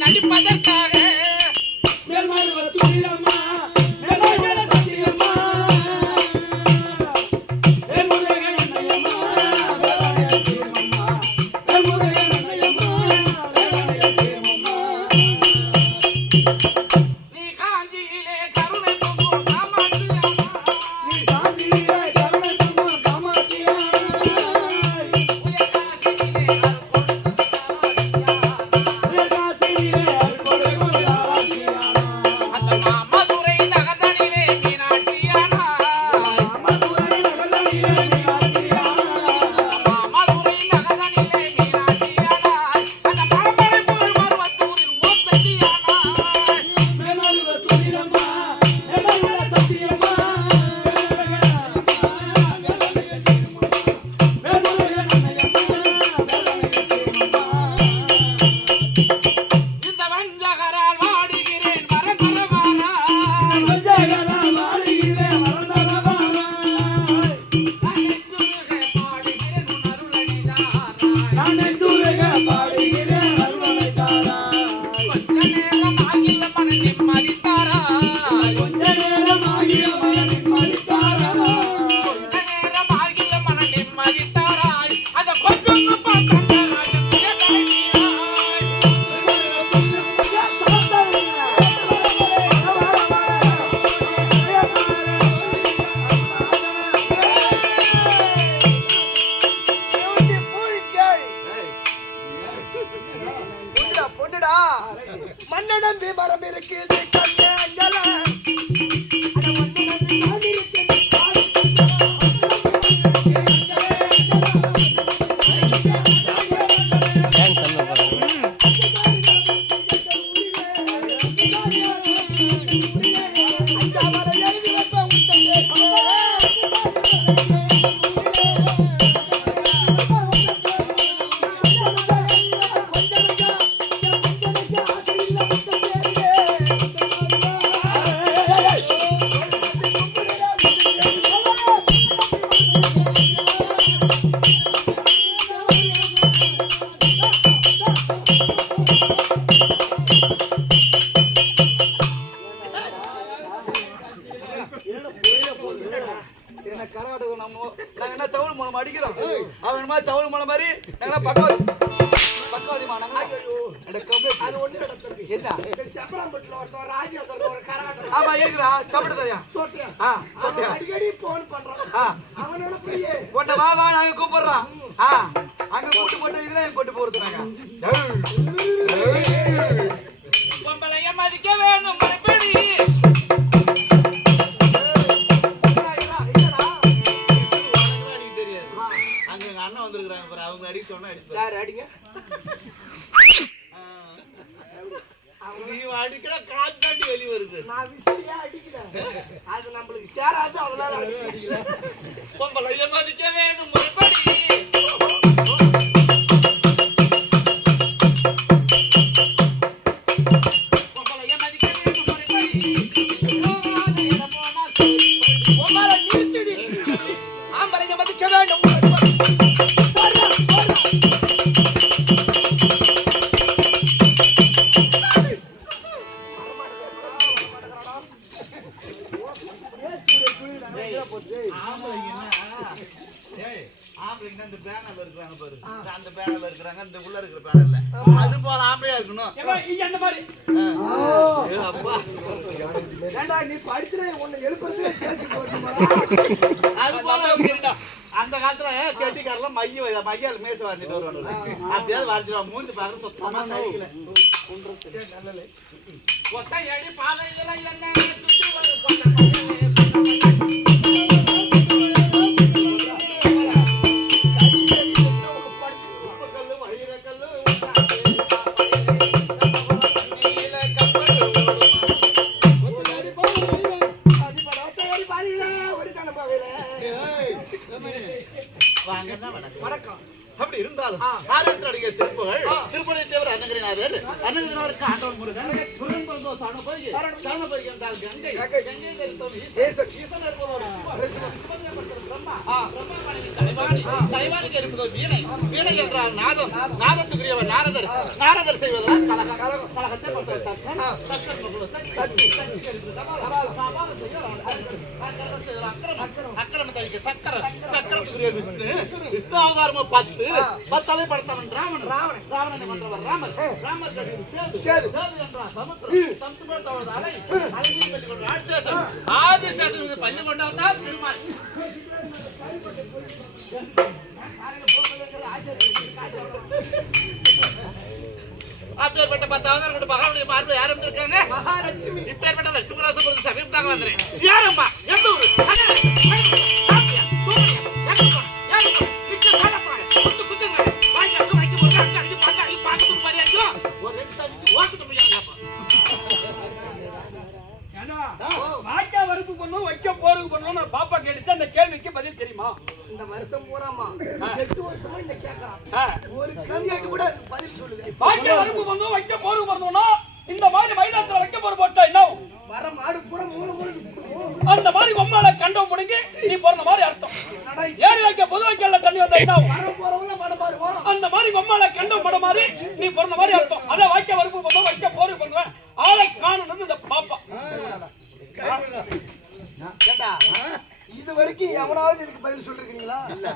நடிப்பதற்காக மன்னடம் விபரம் இருக்குது கூப்பிடுறான் அங்க கூட்டு போட்டு போட்டு போறதுனாங்க மதிக்க வேணும் அண்ணன் வந்திருக்கிறாங்க அவங்க அடிக்க சொன்னா அடிங்க அடிக்கிற காத்தாண்டி வெளி வருது நான் விசிலியா அடிக்கிறேன் அது நம்மளுக்கு சேராது அதனால அடிக்கல பொம்பளை மதிக்க வேணும் முறைப்படி பொம்பளை மதிக்க வேணும் முறைப்படி பொம்பளை நிறுத்திடி ஆம்பளை மதிக்க வேணும் அந்த பேனல்ல இருக்கிறாங்க இந்த உள்ள இருக்கிற பேனல்ல அது போல ஆம்பளையா இருக்கணும் அந்த மாதிரி அப்பா ஏண்டா நீ படிச்சே உன்னை எழுப்பறதே சேசி போடுமா அது போல அந்த காலத்துல செட்டிக்காரல மையால மேச வாங்கிட்டு வருவாங்க அப்படியே வாஞ்சிரா மூஞ்சி பாக்குற சுத்தமா சைக்கிள் நல்லல ஒட்ட ஏடி பாதையில என்ன சுத்தி வர போட்ட வணக்கம் அப்படி இருந்தாலும் திருப்பதி தேவர் அன்னகிரிநாதர் நாதர் அன்னதினருக்கு ஆண்டவன் முருகன் முருகன் பந்தோ சாண போய் என்றால் கங்கை கங்கை கருத்தோம் ஈசன் இருப்பதோடு பிரம்மா பிரம்மா தலைவாணிக்கு இருப்பதோ வீணை வீணை என்றால் நாதம் நாதத்துக்குரியவர் நாரதர் நாரதர் செய்வதால் கலகத்தை அக்கிரமத்தை சக்கரத்துக்குரிய விஷ்ணு விஷ்ணு அவதாரம் 10 10 படுத்தவன் ராவணன் ராவணனை கொன்றவர் ராமர் ராமர் சேது என்றால் சமுத்திரம் சமுத்திரம் அலை அலையில் பெற்றுக் கொண்ட ஆதிசேஷன் ஆதிசேஷன் பள்ளி கொண்டவர்தான் திருமால் அப்பேற்பட்ட 10 அவதாரம் மகாவுடைய பார்வை யாரும் இருக்காங்க மகாலட்சுமி இப்பேற்பட்ட லட்சுமி சமீபத்தாக வந்துறேன் யாரம்மா எந்த ஊரு பாப்பா கேட்டு அந்த கேள்விக்கு பதில் தெரியுமா? இந்த வருஷம் பூராமா 8 வருஷமா இந்த கேக்குறான் ஒரு கேள்விக்கு கூட பதில் சொல்லுங்க. பாக்கிய வரப்பு வந்தோம் வைக்க போருக்கு வந்தோம்னா இந்த மாதிரி மைதானத்துல வைக்க போற போட்டா என்ன வர மாடு பூரா மூணு அந்த மாதிரி பொம்மால கண்டம் முடிங்கி நீ பிறந்த மாதிரி அர்த்தம். ஏறி வைக்க பொது வைக்கல தண்ணி வந்தா என்ன வர போறவங்க மட மாதிரி வரும் அந்த மாதிரி பொம்மால கண்டம் மட மாதிரி நீ பிறந்த மாதிரி அர்த்தம். அத வாக்கிய வரப்பு வந்தோம் வைக்க போருக்கு வந்தோம் ஆளை காணணும் இந்த பாப்பா. ஏண்டா இது வரைக்கும் எவனாவது இதுக்கு பதில் சொல்லிருக்கீங்களா? இல்ல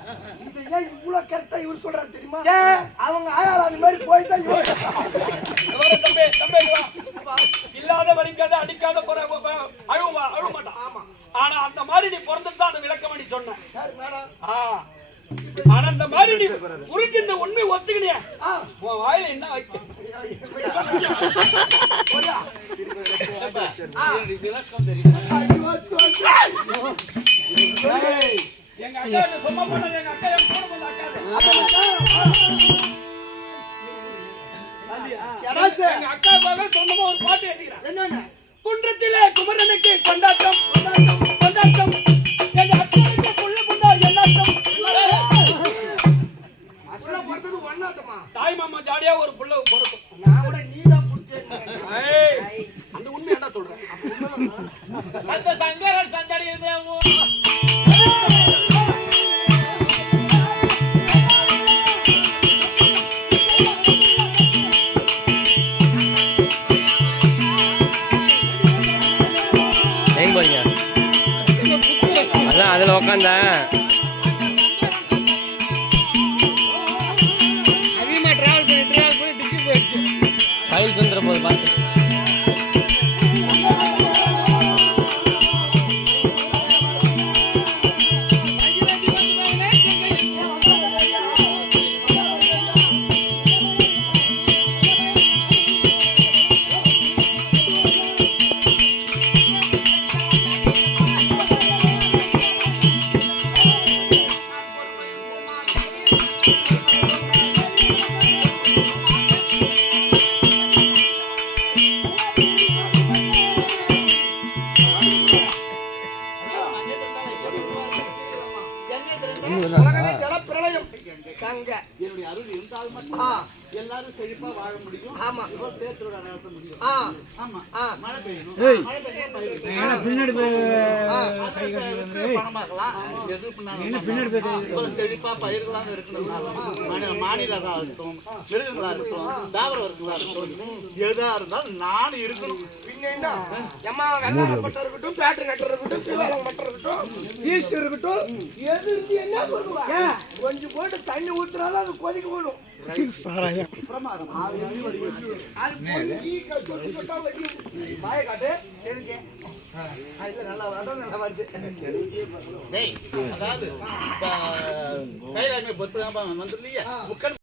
இது ஏன் இவ்வளவு கரெக்டா இவர் சொல்றாரு தெரியுமா? அவங்க ஆயால அந்த மாதிரி போய் தான் இல்லாத வலிக்காத அடிக்காத அழுவ மாட்டான். ஆமா ஆனா அந்த மாதிரி நீ பிறந்துட்டு தான் அந்த விளக்கம் பண்ணி சொன்னேன். ஆனா அந்த மாதிரி நீ புரிஞ்சு இந்த உண்மை ஒத்துக்கினியா உன் வாயில என்ன வைக்க எங்க அக்கா சும்மா பண்ண எங்க அக்கா என் கூட வந்து எங்க அக்கா மகள் சொந்தமா ஒரு பாட்டு எழுதிக்கிறேன். என்னன்னு குன்றத்திலே குமரனுக்கு கொண்டாட்டம் கொண்டாட்டம் கொண்டாட்டம் எங்க அக்காவுக்கு புள்ள புண்டா என்னாட்டம் புள்ள பிறந்தது ஒன்னாட்டமா தாய் மாமா ஜாலியா ஒரு புள்ள பிறக்கும். நான் கூட நீதான் அந்த உண்மை என்ன சொல்றேன் அந்த சங்கரன் சந்தடி அதான் அதில் உக்காந்தேன் அதிகமாக ட்ராவல் பண்ணி டிக்கி போயிடுச்சு ஃபைல் வந்துட போது பார்த்து எல்லாரும் செழிப்பா வாழ முடியும். ஆமா பேர்த்தோட நடத்த முடியும். ஆமா மழை பெய்யணும் பின்னாடி பணமாக்கலாம் எது செழிப்பா பயிர்களாக இருக்கணும். மாநிலங்களா இருக்கட்டும் மிருகங்களா இருக்கட்டும் தாவர வர்க்கங்களா இருக்கட்டும் எதா இருந்தாலும் நானும் இருக்கணும். இருக்கட்டும் பேட்டரி கட்டர் இருக்கட்டும் மட்டர் இருக்கட்டும் ஈஸ்ட் இருக்கட்டும் எது இருந்து என்ன பண்ணுவாங்க கொஞ்சம் போட்டு தண்ணி ஊத்துனாலும் அது கொதிக்க போடும். அதாவது